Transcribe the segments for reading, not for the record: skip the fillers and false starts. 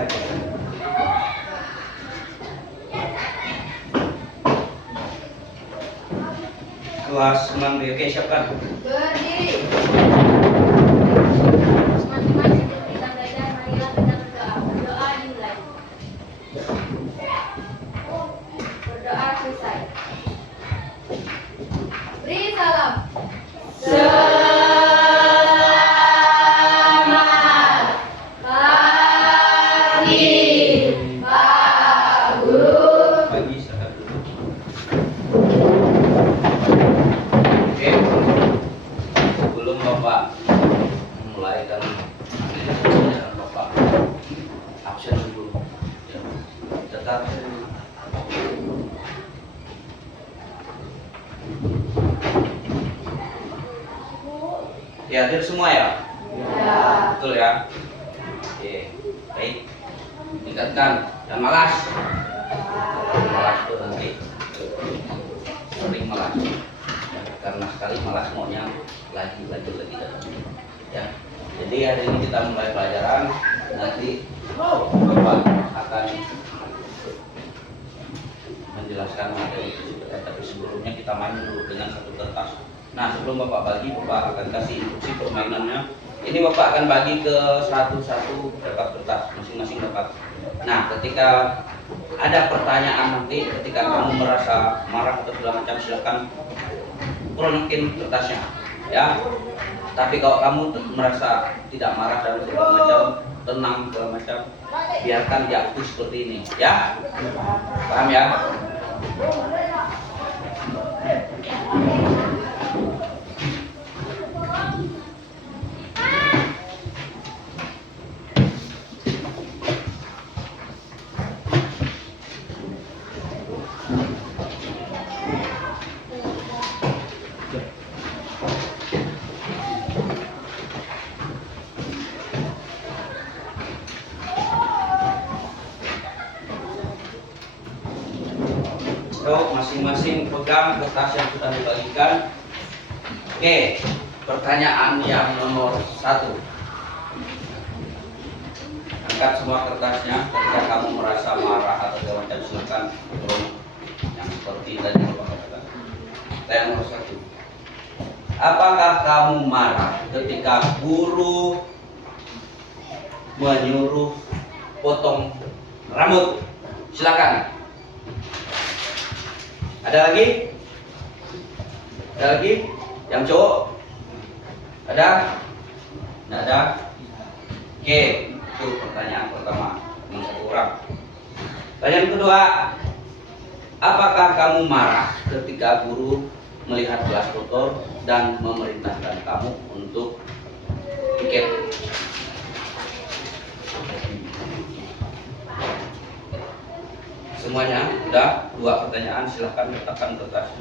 saja. Kelas 6B, oke siapkan. Berdiri. Masing-masing kita belajar, marilah kita berdoa. Berdoa dimulai. Berdoa selesai. Beri salam. Selamat pagi, Pak Guru. Pagi saat dulu. Oke, sebelum Bapak mulai dan Bapak absen dulu. Ya, tetap ya, hadir semua ya? Ya. Betul ya? Oke, baik. Tingkatkan, jangan malas. Malas tuh nanti sering malas. Ya, karena sekali malas maunya lagi ya. Jadi hari ini kita mulai pelajaran. Nanti Bapak akan menjelaskan materi itu, tapi sebelumnya kita main dulu dengan satu kertas. Nah, sebelum Bapak bagi, Bapak akan kasih instruksi permainannya. Ini Bapak akan bagi ke satu-satu dapat kertas, masing-masing dapat. Nah, ketika ada pertanyaan nanti, ketika kamu merasa marah atau segala macam, silakan kronokin kertasnya, ya. Tapi kalau kamu merasa tidak marah dan segala macam, tenang segala macam, biarkan diakui seperti ini, ya. Paham ya? So, masing-masing pegang kertas yang sudah dibagikan. Oke, pertanyaan yang nomor 1. Angkat semua kertasnya. Ketika kamu merasa marah atau segala macam, silakan turun. Yang seperti tadi Bapak katakan. Pertanyaan nomor 1. Apakah kamu marah ketika guru menyuruh potong rambut? Silakan. Ada lagi? Ada lagi? Yang cowok? Ada? Tidak ada? Oke, itu pertanyaan pertama. Cuma 1 orang. Pertanyaan kedua, apakah kamu marah ketika guru melihat kelas kotor dan memerintahkan kamu untuk piket? Semuanya sudah 2 pertanyaan, silahkan letakkan kertasnya.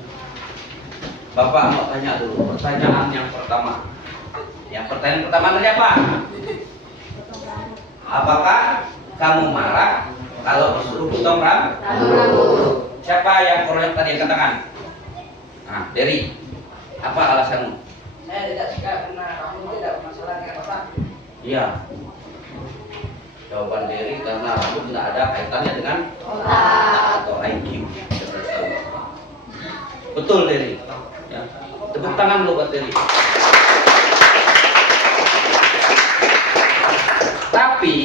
Bapak mau tanya dulu, pertanyaan yang pertama. Yang pertanyaan pertama tadi apa? Apakah kamu marah kalau disuruh potong rambut? Siapa yang korek tadi yang katakan? Nah, Dery, apa alasanmu? Saya tidak suka karena kamu tidak bermasalah dengan Bapak. Iya. Jawaban Dery karena rambut tidak ada kaitannya dengan Otak. atau IQ. Betul Dery. Ya. Tepuk tangan dulu buat Dery. Tapi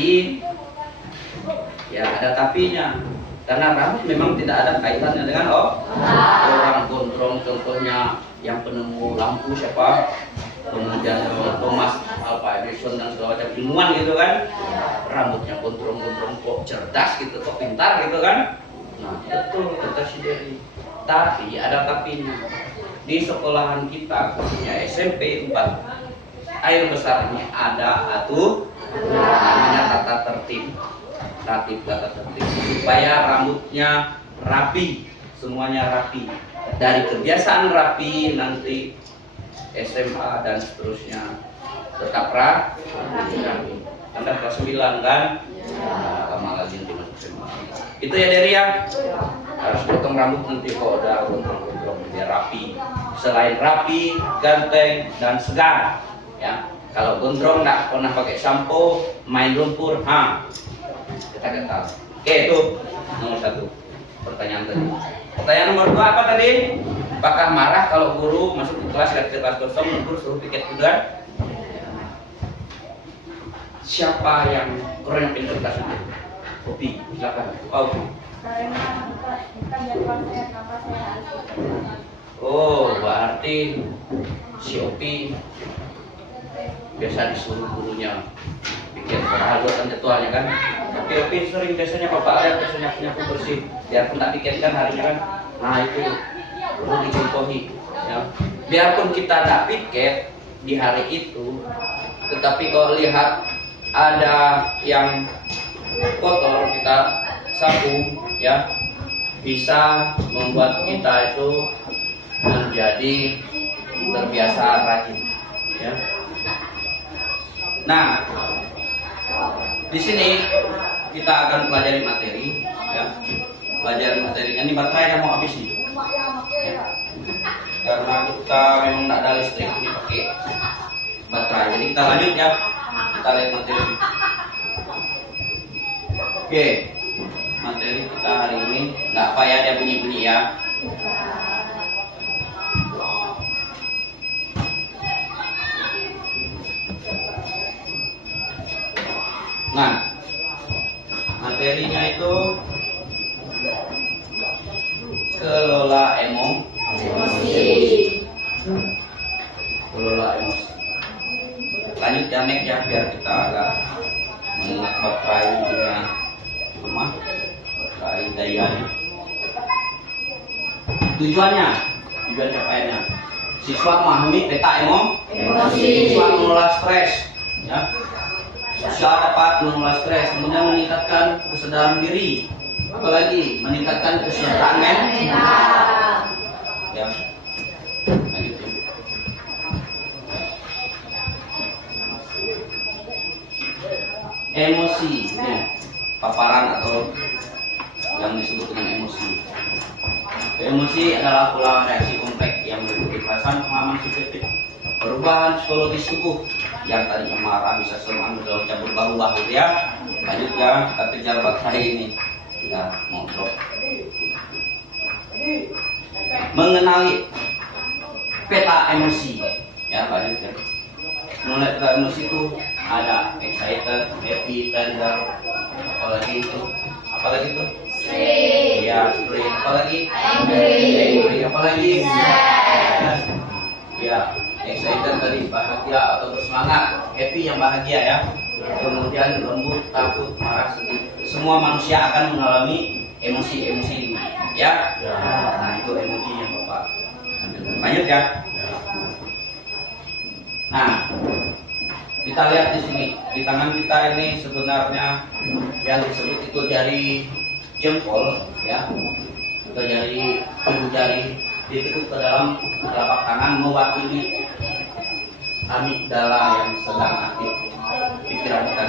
ya ada tapinya. Karena rambut memang tidak ada kaitannya dengan orang gondrong, contohnya yang penemu lampu siapa, kemudian Thomas Alva Edison dan segala macam ilmuwan gitu kan, rambutnya gondrong-gondrong kok cerdas gitu, kok pintar gitu kan. Nah betul kata si Dery. Tapi ada tapinya. Di sekolahan kita khususnya SMP 4 air besar ini ada namanya tata tertib. Tata tertib supaya rambutnya rapi, semuanya rapi. Dari kebiasaan rapi nanti SMA dan seterusnya tetap rapi. Anda kelas 9 kan? Lama lagi nanti masuk SMA. Itu ya Dery ya. Harus potong rambut nanti kalau udah gondrong-gondrong biar rapi. Selain rapi, ganteng dan segar. Ya. Kalau gondrong nggak pernah pakai sampo, main lumpur, kata-kata. Oke, itu nomor 1 pertanyaan tadi. Pertanyaan nomor 2 apa tadi? Apakah marah kalau guru masuk ke kelas lihat ke kelas kosong, guru suruh piket duluan? Siapa yang orang yang pintar kelas itu? Kopi, silakan. Opi. Karena bukan jadwal saya, kenapa saya harus ikut? Oh, berarti si Opi biasa disuruh gurunya bikin padahal buatan jadwalnya kan. Tapi Opi sering biasanya bapak lihat biasanya punya bersih. Biarpun tak pikirkan harinya kan. Nah itu perlu dicontohi. Ya. Biarpun kita tak piket di hari itu, tetapi kalau lihat ada yang kotor kita sapu, ya bisa membuat kita itu menjadi terbiasa rajin, ya. Nah, di sini kita akan pelajari materi, ya. Pelajari materinya ini baterai yang mau habis nih, ya. Karena kita memang tidak ada listrik, ini pakai baterai. Jadi kita lanjut ya, kita lihat materi. Oke, materi kita hari ini nggak payah dia bunyi-bunyi ya. Nah, materinya itu kelola emosi. Kelola emosi. Lanjut ya Mek ya, biar kita agak mengingat baterai dengan lemah, baterai dayanya. Tujuan capaiannya. Siswa memahami peta emosi. Siswa mengelola stres, ya. Siswa dapat mengelola stres, kemudian meningkatkan kesadaran diri, apalagi meningkatkan kesejahteraan mental. Ya. Lanjut ya. Emosi, ya. Paparan atau yang disebut dengan emosi. Emosi adalah pola reaksi kompleks yang meliputi perasaan, pengalaman subjektif, perubahan psikologis tubuh yang tadinya marah bisa selalu dalam cabur berubah gitu ya. Lanjut ya, kita kejar baterai ini. Ya, mau drop. Mengenali peta emosi. Ya, lanjut ya. Mengenali peta emosi itu ada excited, happy, tender, apalagi itu Stress. ya, stress, apalagi Angry. apalagi Sad. ya, excited tadi bahagia atau bersemangat, happy yang bahagia ya. Kemudian lembut, takut, marah, sedih. Semua manusia akan mengalami emosi-emosi ini, ya. Nah itu emosi yang Bapak ambil. Lanjut ya. Nah, kita lihat di sini di tangan kita ini sebenarnya yang disebut itu jari jempol, ya, atau jari ibu jari ditekuk ke dalam telapak tangan mewakili amigdala yang sedang aktif pikiran kita.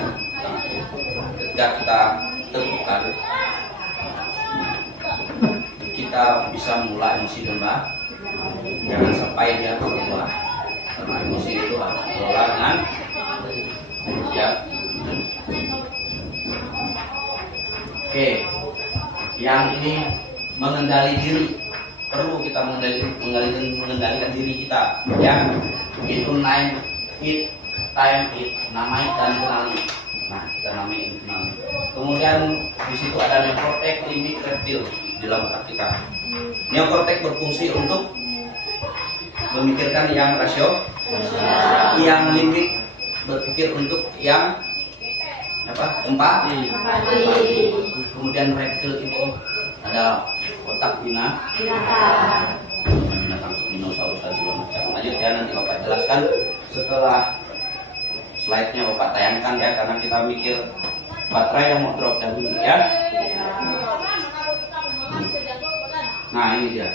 Ketika kita tegukan, kita bisa mulai emosi dan jangan sampai dia keluar, karena emosi itu harus dikelola dengan ya. Oke, yang ini mengendali diri, perlu kita mengendalikan diri kita, ya. Itu name it, time it, namai dan kenali. Nah, kita namai dan kenali. Kemudian di situ ada neokortex, limbik, reptil di dalam otak kita. Neokortex berfungsi untuk memikirkan yang rasio, yang limbik berpikir untuk yang empati. Kemudian reptil itu ada otak binatang dinosaurus dan segala macam. Lanjut ya, nanti Bapak jelaskan setelah slide-nya Bapak tayangkan ya, karena kita mikir baterai yang mau drop dahulu ya. Nah ini dia.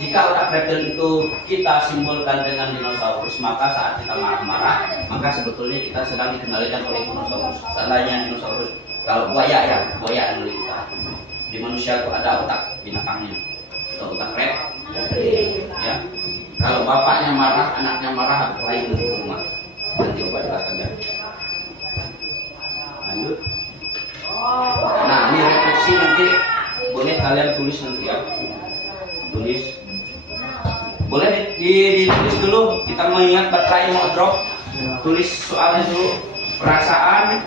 Jika otak reptil itu kita simbolkan dengan dinosaurus, maka saat kita marah-marah, maka sebetulnya kita sedang dikendalikan oleh dinosaurus. Seandainya dinosaurus, kalau buaya yang milik kita. Di manusia itu ada otak binatangnya, atau otak reptil. Ya. Kalau bapaknya marah, anaknya marah, lain di rumah. Nanti Bapak jelaskan ya. Lanjut. instruksi nanti boleh kalian tulis nanti ya. Tulis. Boleh ditulis dulu. Kita mengingat baterai mau drop. Tulis soalnya dulu. Perasaan.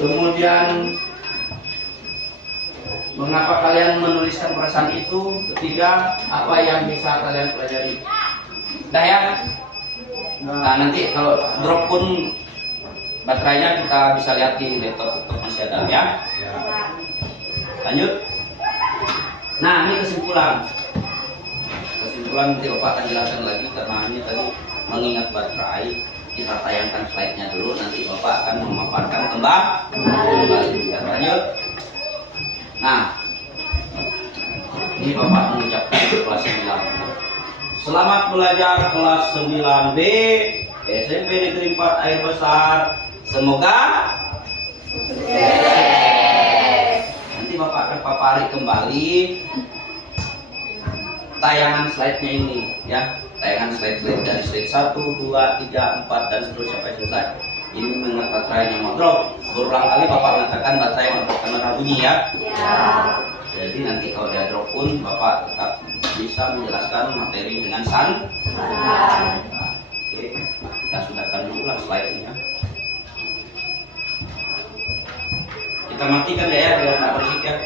Kemudian mengapa kalian menuliskan perasaan itu? Ketiga, apa yang bisa kalian pelajari? Dah ya. Nah, nanti kalau drop pun baterainya kita bisa lihat di laptop masih ada ya. Lanjut. Nah, ini kesimpulan. Kesimpulan nanti Bapak akan jelaskan lagi karena ini tadi mengingat baterai. Kita tayangkan slide-nya dulu, nanti Bapak akan memaparkan kembali. Ya, lanjut. Nah, ini Bapak mengucapkan kelas 9. Selamat belajar kelas 9B SMP Negeri 4 Air Besar. Semoga nanti Bapak akan papari kembali tayangan slide-nya ini ya. Tayangan slide dari slide 1, 2, 3, 4 dan seterusnya sampai selesai. Ini mengingat baterainya mau drop. Berulang kali Bapak mengatakan baterai mau drop karena bunyi ya. Jadi nanti kalau dia drop pun Bapak tetap bisa menjelaskan materi dengan Oke, kita sudahkan dulu lah slide-nya. Kita matikan ya biar nggak berisik ya.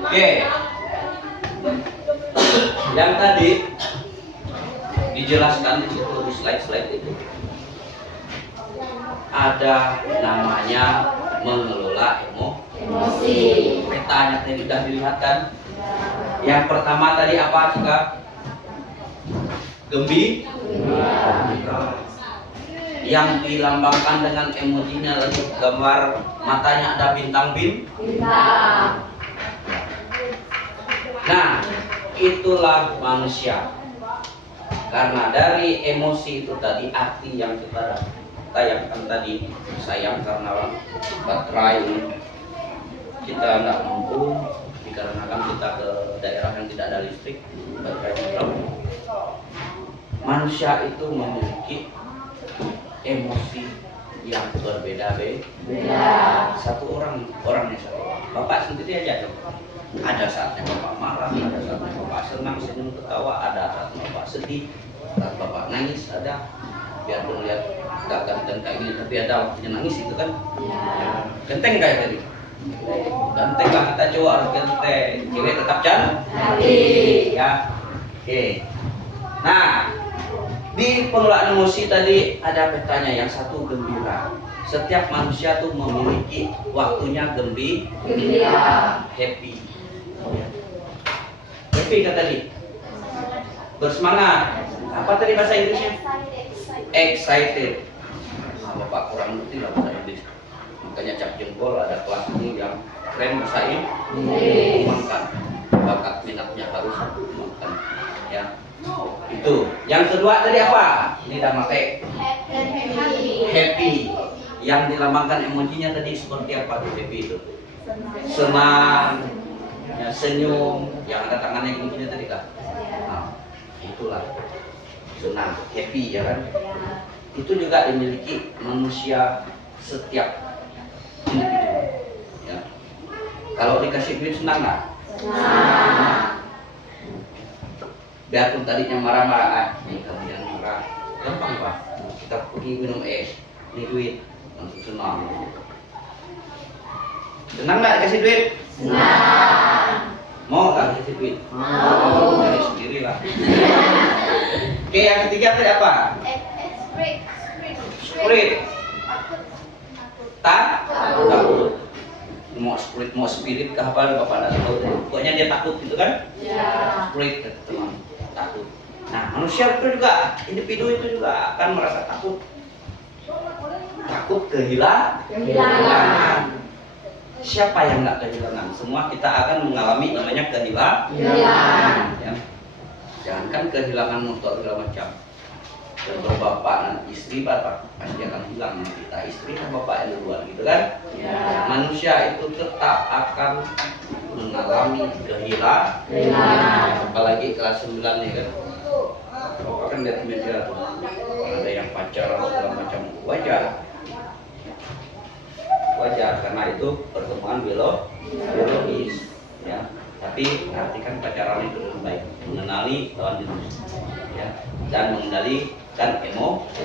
Oke. Yang tadi dijelaskan di situ di slide-slide itu ada namanya mengelola emosi. Petanya tadi sudah dilihat kan? Yang pertama tadi apa juga? Gembira. Yang dilambangkan dengan emojinya lagi gambar matanya ada bintang. Nah, itulah manusia. Karena dari emosi itu tadi arti yang kita tayangkan tadi, sayang karena baterai kita nggak mampu dikarenakan kita ke daerah yang tidak ada listrik, baterai drop. Manusia itu memiliki emosi yang berbeda-beda. Satu orangnya satu. Bapak sendiri aja dong. Ada saatnya Bapak marah, ada saatnya Bapak senang, senyum, ketawa, ada saatnya Bapak sedih, saat Bapak nangis, ada. Biarpun lihat gak ganteng kayak gini, tapi ada waktunya nangis itu kan. Genteng kayak tadi. Ganteng lah kita cowok harus ganteng. Cewek tetap cantik. Ya. Oke. Nah, di pengelolaan emosi tadi ada petanya, yang satu gembira. Setiap manusia tuh memiliki waktunya gembira, happy. Happy kata tadi. Bersemangat. Apa tadi bahasa Inggrisnya? Excited. Nah, Bapak kurang ngerti lah bahasa Inggris. Makanya cap jempol ada kelas ini yang keren bahasa Inggris. Kembangkan bakat minatnya harus kembangkan. Ya. Itu. Yang kedua tadi apa? Ini udah pakai happy. Yang dilambangkan emojinya tadi seperti apa tuh happy itu? Senang, ya, senyum, yang ada tangannya begini tadi kan? Nah, itulah senang, happy ya kan? Itu juga dimiliki manusia setiap individu. Ya. Kalau dikasih duit senang nggak? Senang. Biarpun tadinya marah-marah, nih kamu jangan marah, gampang Pak. Kita pergi minum es, ini duit, langsung senang. Senang nggak dikasih duit? Senang. Mau nggak dikasih duit? Mau. Jadi sendiri lah. Oke, yang ketiga tadi apa? Spirit. Takut. Mau spirit, mau spirit ke apa? Bapak nggak tahu. Pokoknya dia takut gitu kan? Spirit teman. Takut. Nah, manusia itu juga, individu itu juga akan merasa takut. Takut kehilangan. Siapa yang nggak kehilangan? Semua kita akan mengalami namanya kehilangan. Ya. Jangankan kehilangan motor segala macam. Contoh bapak dan istri, bapak pasti akan hilang. Kita istri dan bapak yang duluan, gitu kan? Manusia itu tetap akan mengalami kehilangan. Apalagi kelas 9 nih kan. kan lihat media tuh, ada yang pacaran segala macam, wajar karena itu pertemuan biologis ya. Tapi artikan pacaran itu dengan baik, mengenali lawan jenis ya, dan mengendalikan emosi.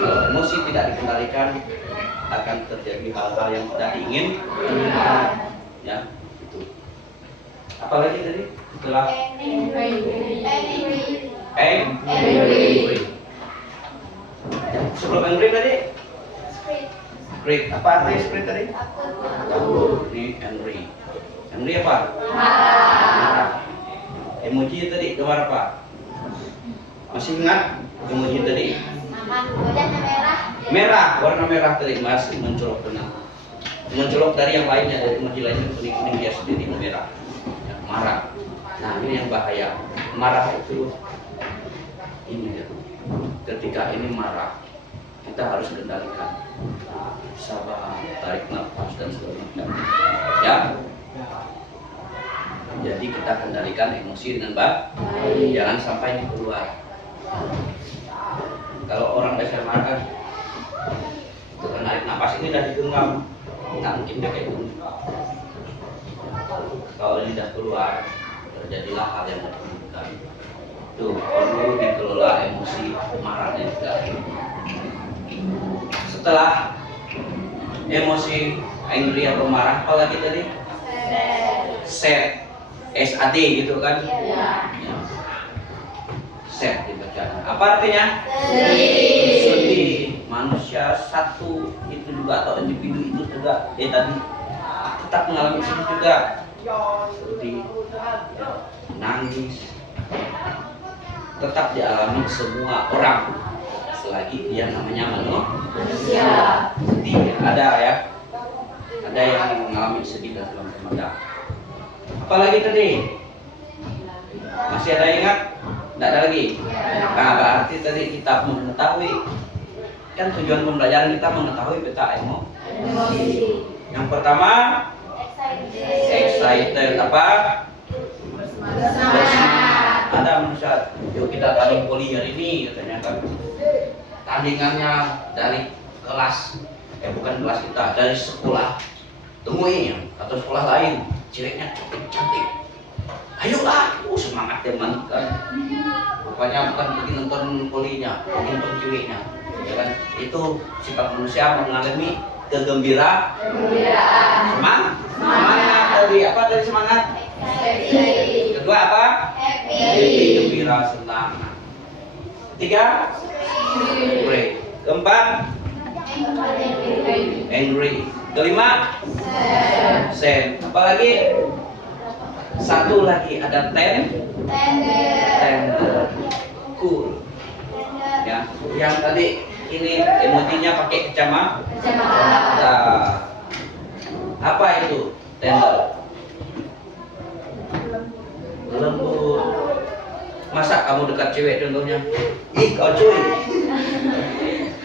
Kalau emosi tidak dikendalikan akan terjadi hal-hal yang tidak diingin ya. Itu apalagi tadi setelah angry. Sebelum angry tadi great. Apa arti great tadi? Ini angry. Angry apa? Marah. Emoji tadi gambar apa? Masih ingat emoji tadi? Merah, warna merah tadi masih mencolok benar. Mencolok dari yang lainnya, dari emoji lainnya kuning-kuning dia sendiri merah. Ya, marah. Nah ini yang bahaya. Marah itu ini ya. Ketika ini marah, kita harus kendalikan. Sabar, tarik nafas dan segala macam. Ya. Jadi kita kendalikan emosi dengan baik. Jangan sampai ini keluar. Kalau orang dasar marah kan, itu kan narik nafas ini udah digenggam, nggak mungkin dia kayak gitu. Kalau lidah keluar, terjadilah hal yang menakutkan. Tuh perlu dikelola emosi marahnya juga. Setelah emosi angry atau marah, apa lagi tadi? Sad, SAD gitu kan? Ya. Sad dibaca. Apa artinya? Sedih. Manusia satu itu juga atau individu itu juga tadi tetap mengalami sedih juga. Sedih, ya, nangis, tetap dialami semua orang selagi dia namanya manusia. Sedih ada ya, ada yang mengalami sedih dan segala macam ada. Apalagi tadi? Masih ada ingat? Tidak ada lagi. Nah, berarti tadi kita mengetahui, kan tujuan pembelajaran kita mengetahui peta emosi. Yang pertama, excited apa? Ada manusia, yuk kita tanding voli hari ini katanya kan. Tandingannya dari kelas, bukan kelas kita, dari sekolah. Temuin atau sekolah lain, ceweknya cantik. Ayolah, semangat teman kan. Rupanya bukan pergi nonton volinya, pergi nonton ceweknya. Ya kan? Itu sifat manusia mengalami kegembiraan. Semangat tadi apa tadi semangat? Kedua apa? Happy, gembira, senang. Ketiga, break. Keempat, angry. Kelima, sad. Apalagi? Satu lagi ada tender, cool. Ya, yang tadi ini emojinya pakai kacamata. Apa itu tender? Lembut. Masa kamu dekat cewek contohnya? Ih kau cuy.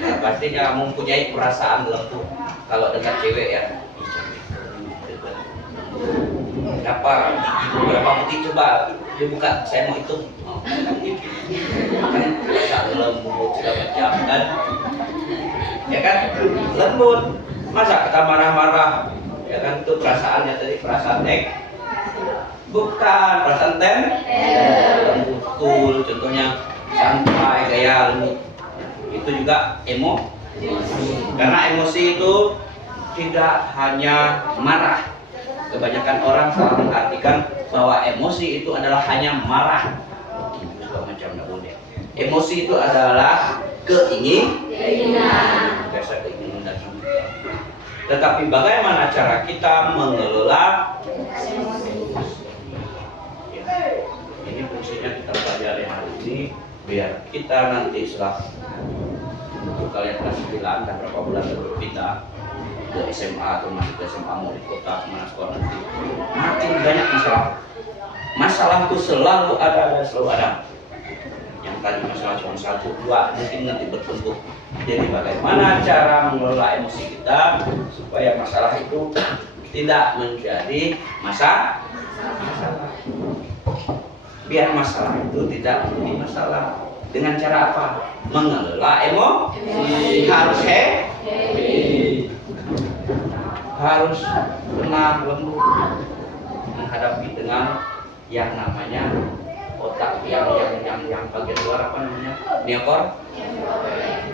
Nah, pastinya mempunyai perasaan lembut kalau dekat cewek ya. Berapa putih coba dibuka, saya mau hitung. Kan bisa lembut segala macam kan? Ya kan lembut. Masa kita marah-marah? Ya kan itu perasaannya tadi perasaan bukan perasaan lembut, cool. Contohnya santai, gaya lembut. Itu juga emosi. Karena emosi itu tidak hanya marah. Kebanyakan orang salah mengartikan bahwa emosi itu adalah hanya marah. Segala macam tidak boleh. Emosi itu adalah keinginan. Biasa keinginan dan juga. Tetapi bagaimana cara kita mengelola emosi? Ya. Ini fungsinya kita pelajari hari ini biar kita nanti setelah untuk kalian kelas 9 dan berapa bulan berpindah ke SMA atau masuk ke SMA mau di kota kemana sekolah nanti makin banyak masalah itu selalu ada. Yang tadi masalah cuma 1, 2 mungkin nanti bertumbuh. Jadi bagaimana cara mengelola emosi kita supaya masalah itu tidak menjadi masalah, biar masalah itu tidak menjadi masalah. Dengan cara apa? Mengelola emosi. Harus happy. Harus tenang, lembut menghadapi dengan yang namanya otak yang bagian luar apa namanya? Neokor.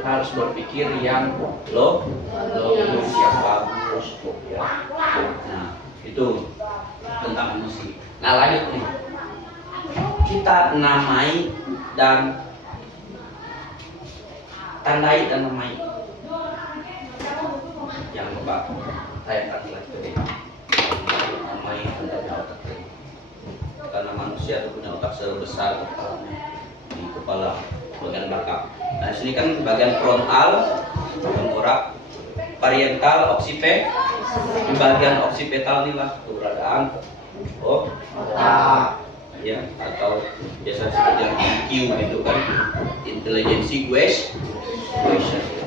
Harus berpikir yang logis, yang bagus ya. Nah, itu tentang emosi. Nah, lanjut nih. Kita namai dan tandai dan namai. Yang lupa tayangkan slide tadi. Namai tandai otak tadi. Karena manusia itu punya otak sebesar kepalanya di kepala bagian belakang. Nah, sini kan bagian frontal, tengkorak, parietal, occipit. Di bagian occipital inilah keberadaan otak, ya, atau biasa disebut yang IQ gitu kan, intelijensi question,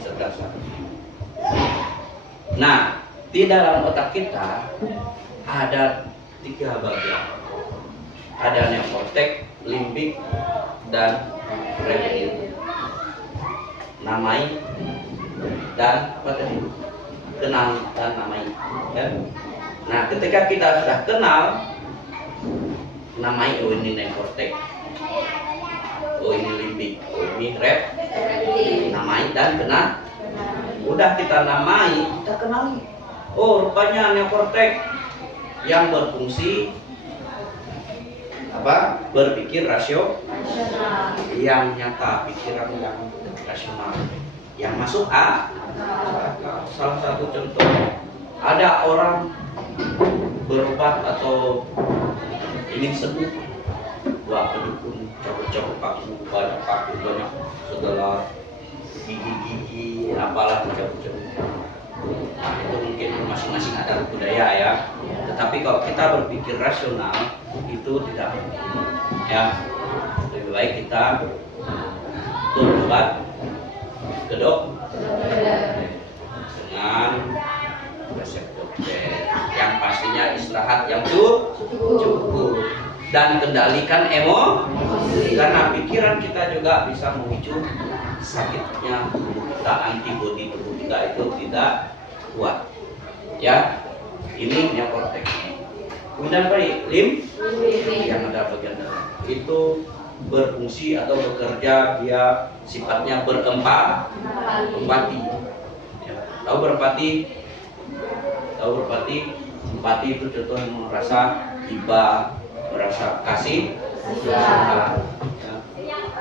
cerdasan. Nah, di dalam otak kita ada 3 bagian. Ada neokortex, limbik, dan reptil. Namai dan apa tadi? Kenal dan namai. Ya? Nah, ketika kita sudah kenal, namai, oh ini neokortex, oh ini limbik, oh ini reptil. Namai dan kenal. Udah kita namai, kita kenali. Oh, rupanya neokortex yang berfungsi apa? Berpikir rasional. Yang nyata, pikiran yang rasional. Yang masuk salah satu contoh, ada orang berobat atau ingin sembuh, wah kedukun cabut-cabut paku, banyak segala gigi apalah cabut-cabut. Nah, itu mungkin masing-masing ada budaya ya. Tetapi kalau kita berpikir rasional itu tidak ya, lebih baik kita berobat ke dengan resep dokter yang pastinya istirahat yang cukup dan kendalikan emosi, karena pikiran kita juga bisa memicu sakitnya tubuh kita, antibodi tubuh kita itu tidak kuat ya. Ini neokortex. Kemudian yang ada bagian dalam itu berfungsi atau bekerja, dia sifatnya berempati. Ya. Tahu berempati? Empati itu contoh merasa iba, merasa kasih, ya.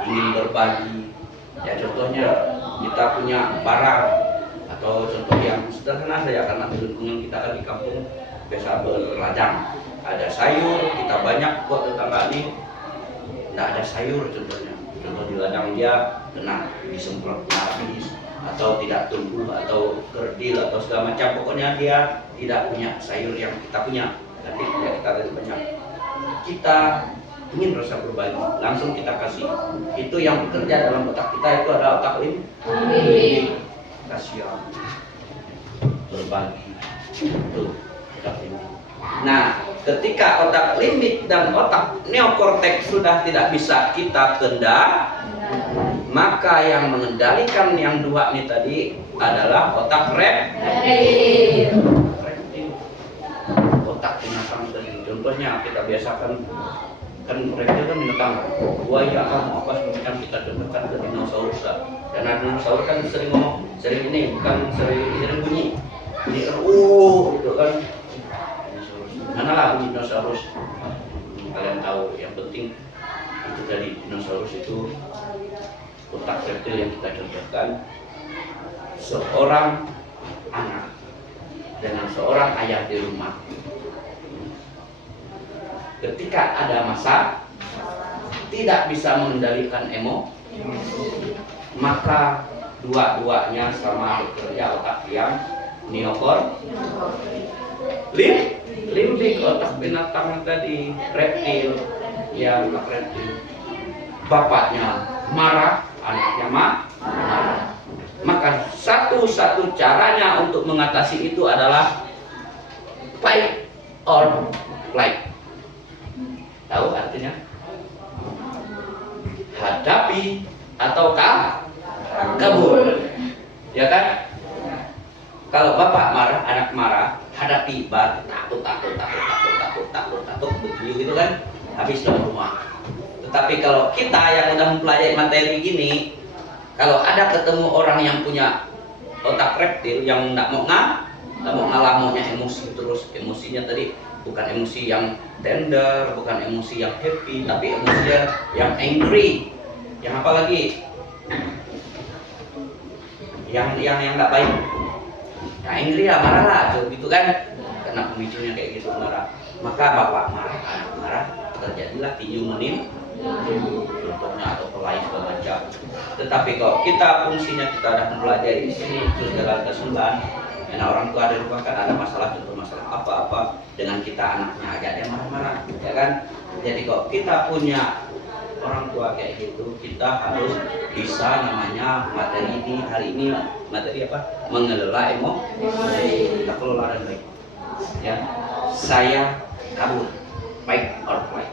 Ingin berbagi. Ya, contohnya kita punya barang atau contoh yang sederhana saja, karena di lingkungan kita kan di kampung biasa berladang. Ada sayur, kita banyak kok tetangga ini tidak ada sayur contohnya. Contoh di ladang dia kena disemprot habis atau tidak tumbuh atau kerdil atau segala macam. Pokoknya dia tidak punya sayur yang kita punya. Jadi ya kita ada banyak. Kita ingin rasa berbagi, langsung kita kasih. Itu yang bekerja dalam otak kita, itu adalah otak limbik. Kasihan, berbagi, itu otak limbik. Nah, ketika otak limbik dan otak neokortex sudah tidak bisa kita kendali, maka yang mengendalikan yang 2 ini tadi adalah otak reptil. Otak binatang tadi. Contohnya kita biasakan kan reptil kan binatang, buaya apa semacam, kita contohkan ke dinosaurus. Karena dinosaurus kan sering ngomong, sering bunyi. Ini gitu kan. Manalah dinosaurus, kalian tahu. Yang penting itu dari dinosaurus itu otak reptil yang kita contohkan. Seorang anak dengan seorang ayah di rumah, ketika ada masalah tidak bisa mengendalikan emosi, maka dua-duanya sama bekerja otak yang neokortex, limbik otak binatang tadi, reptil, ya otak reptil. Bapaknya marah, anaknya marah. Maka satu-satu caranya untuk mengatasi itu adalah fight or flight. Tahu artinya? Hadapi atau kabur. Ya kan? Kalau bapak marah, anak marah, hadapi takut begitu gitu kan, habis dalam rumah. Tetapi kalau kita yang udah mempelajari materi gini, kalau ada ketemu orang yang punya otak reptil yang nggak mau ngalah, maunya emosi terus, emosinya tadi bukan emosi yang tender, bukan emosi yang happy, tapi emosi yang angry, yang apa lagi, yang nggak baik. Nah, angry lah, marah lah, gitu kan, karena pemicunya kayak gitu, marah. Maka bapak marah, anak marah, terjadilah tinju menim, contohnya atau lain segala macam. Tetapi kalau kita fungsinya kita ada mempelajari di sini, terus jalan ke Sumban, karena orang tua ada lupa kan ada masalah, contoh masalah apa-apa dengan kita anaknya agak dia marah-marah, ya kan? Jadi kalau kita punya orang tua kayak gitu, kita harus bisa namanya materi ini hari ini materi apa? Mengelola emosi. Kita kelola dengan baik. Ya, saya kabur, fight or flight.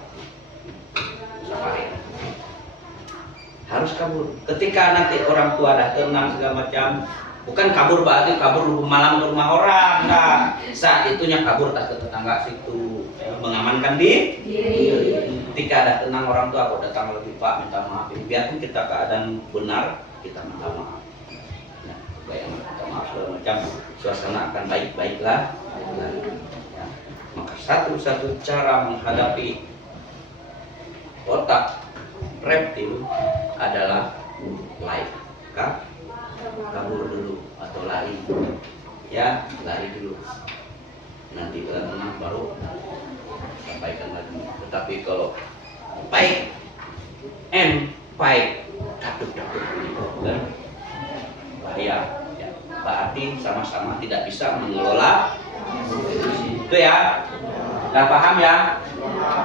Harus kabur. Ketika nanti orang tua dah tenang segala macam, bukan kabur berarti kabur malam ke rumah orang, enggak. Saat itunya kabur tak ke tetangga situ, mengamankan diri. Ketika ada tenang orang tua, kok datang lebih Pak minta maaf, biarpun kita keadaan benar, kita minta maaf. Nah, bayang minta maaf segala macam, suasana akan baik-baiklah. Ya. Maka satu-satu cara menghadapi otak reptil adalah live, kabur dulu atau lari, ya lari dulu. Nanti kalau tenang baru sampaikan lagi. Tetapi kalau baik takut dan bahaya, ya. Berarti sama-sama tidak bisa mengelola itu ya. Udah paham ya?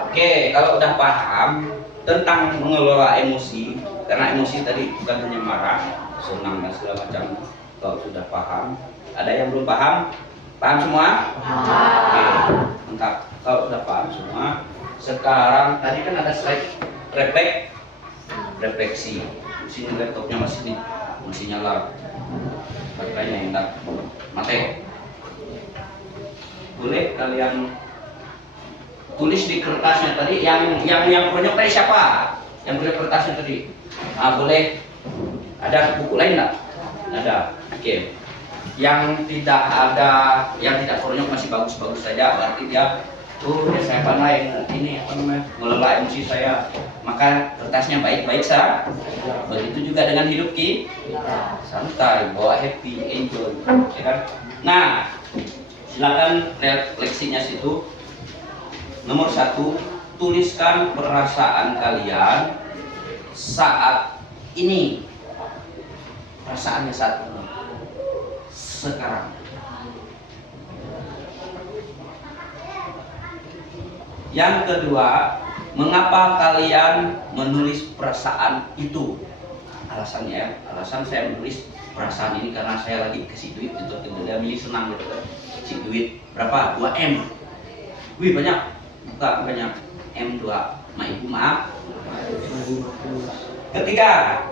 Oke, kalau udah paham tentang mengelola emosi, karena emosi tadi bukan hanya marah, senang dan segala macam. Kalau sudah paham, ada yang belum paham? Paham semua? Oke, mantap. Kalau sudah paham semua, sekarang tadi kan ada slide refleksi. Di sini laptopnya masih nyala, baterainya yang tak mati. Boleh kalian tulis di kertasnya tadi, yang proyek tadi siapa? Yang proyek kertasnya tadi? Boleh. Ada buku lain nggak? Ada. Oke. Yang tidak ada, yang tidak proyek masih bagus-bagus saja, berarti dia saya pandai ini apa namanya, mengelola emosi saya. Maka kertasnya baik-baik saja. Begitu juga dengan hidup kita, santai, bawa happy, enjoy, ya kan? Nah, silakan refleksinya situ. Nomor 1, tuliskan perasaan kalian saat ini. Perasaannya saat ini, sekarang. Yang kedua, mengapa kalian menulis perasaan itu? Alasannya ya, alasan saya menulis perasaan ini karena saya lagi kasih duit untuk dia senang gitu kan. Kasih duit berapa? 2M. Wih banyak. Bukan banyak. M2 ma ibu maaf. Ketiga,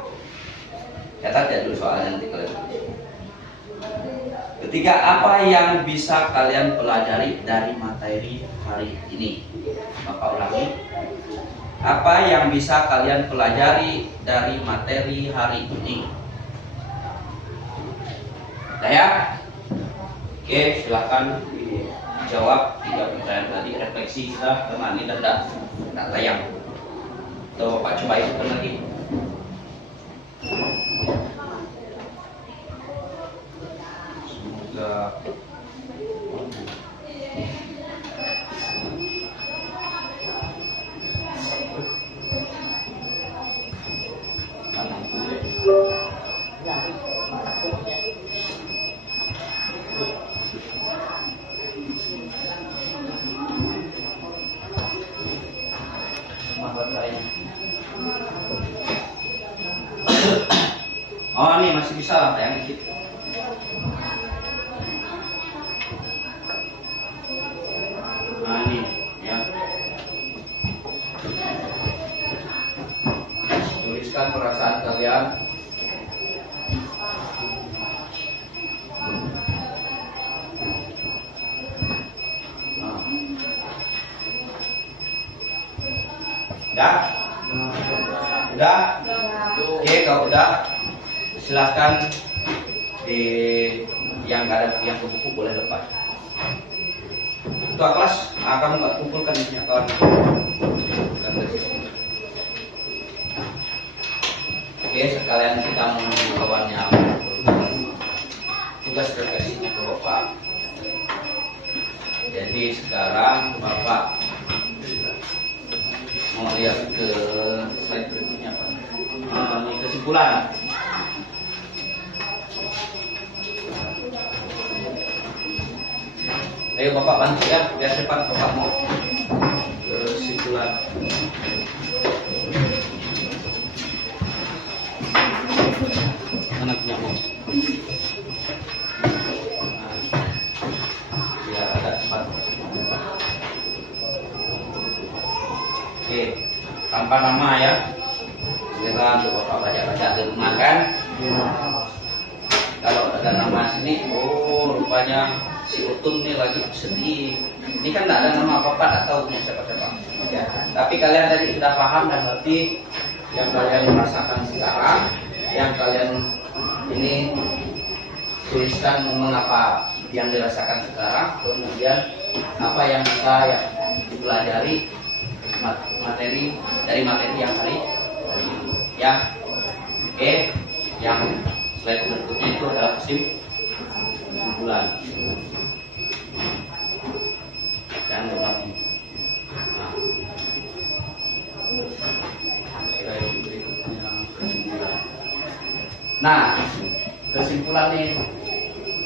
catat ya dulu soalnya nanti kalian. Ketiga, apa yang bisa kalian pelajari dari materi hari ini? Bapak ulangi. Apa yang bisa kalian pelajari dari materi hari ini? Ya? Oke, silakan jawab 3 pertanyaan tadi. Refleksi kita karena ini tidak tayang. Atau Bapak coba itu lagi. Semoga oh ini masih bisa lah tayang dikit. Nah ini ya, tulis tuliskan perasaan kalian. Nah. Udah? Udah? Oke, kalau udah silahkan di yang ada yang ke buku boleh lepas. Ketua kelas, kamu nggak kumpulkan isinya kawan. Oke, sekalian kita menunggu kawannya. Tugas refleksinya ke Bapak. Jadi sekarang Bapak mau lihat ke slide berikutnya Pak. Ini kesimpulan. Ayo Bapak bantu ya, biar cepat Bapak mau kesimpulan. Mana punya mau? Biar agak cepat. Oke, tanpa nama ya. Biarlah untuk Bapak baca-baca di rumah kan. Kalau ada nama sini, oh rupanya si Utun nih lagi sedih. Ini kan tidak ada nama apa-apa, tidak tahu punya siapa-siapa. Ya. Tapi kalian tadi sudah paham dan ngerti yang kalian merasakan sekarang, yang kalian ini tuliskan mengapa yang dirasakan sekarang, kemudian apa yang bisa ya, dipelajari materi dari materi yang hari ini. Ya, oke. Yang slide berikutnya itu adalah kesimpulan. Dan berarti nah kesimpulan nih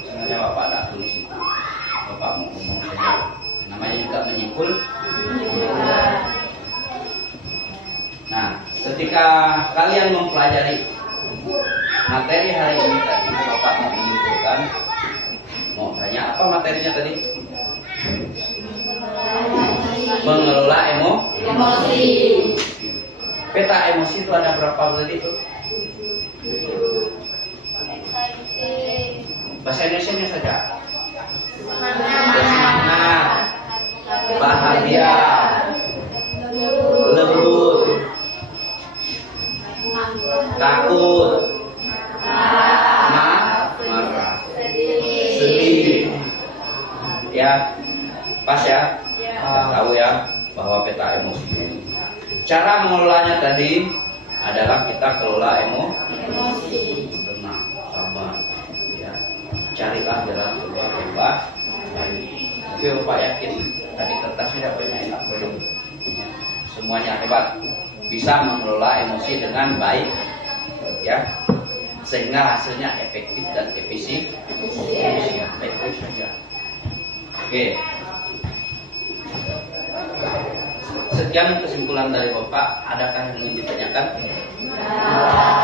sebenarnya Bapak tidak tulis itu, Bapak mau ngomong saja, namanya juga menyimpul. Nah ketika kalian mempelajari materi hari ini tadi, Bapak mau menyimpulkan, mau tanya apa materinya tadi? Mengelola emosi. Peta emosi itu ada berapa tadi itu? Bahasa Indonesia saja. Bersemangat, bahagia, lembut, takut, marah, sedih. Ya, pas ya. Tahu ya bahwa peta emosi. Cara mengelolanya tadi adalah kita kelola emosi. Tenang, sabar, ya. Carilah jalan keluar yang baik. Tapi Bapak yakin tadi kertasnya banyak enak belum? Semuanya hebat, bisa mengelola emosi dengan baik, ya, sehingga hasilnya efektif dan efisien. Baik-baik saja. Oke. Sekian kesimpulan dari Bapak. Adakah yang ingin ditanyakan?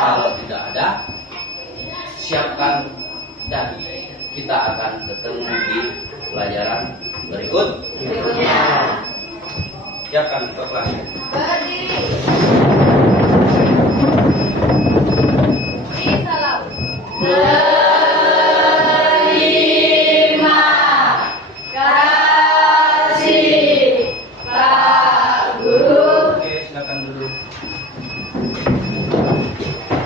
Kalau tidak ada, siapkan dan kita akan ketemu di pelajaran berikutnya. Siapkan ke kelas.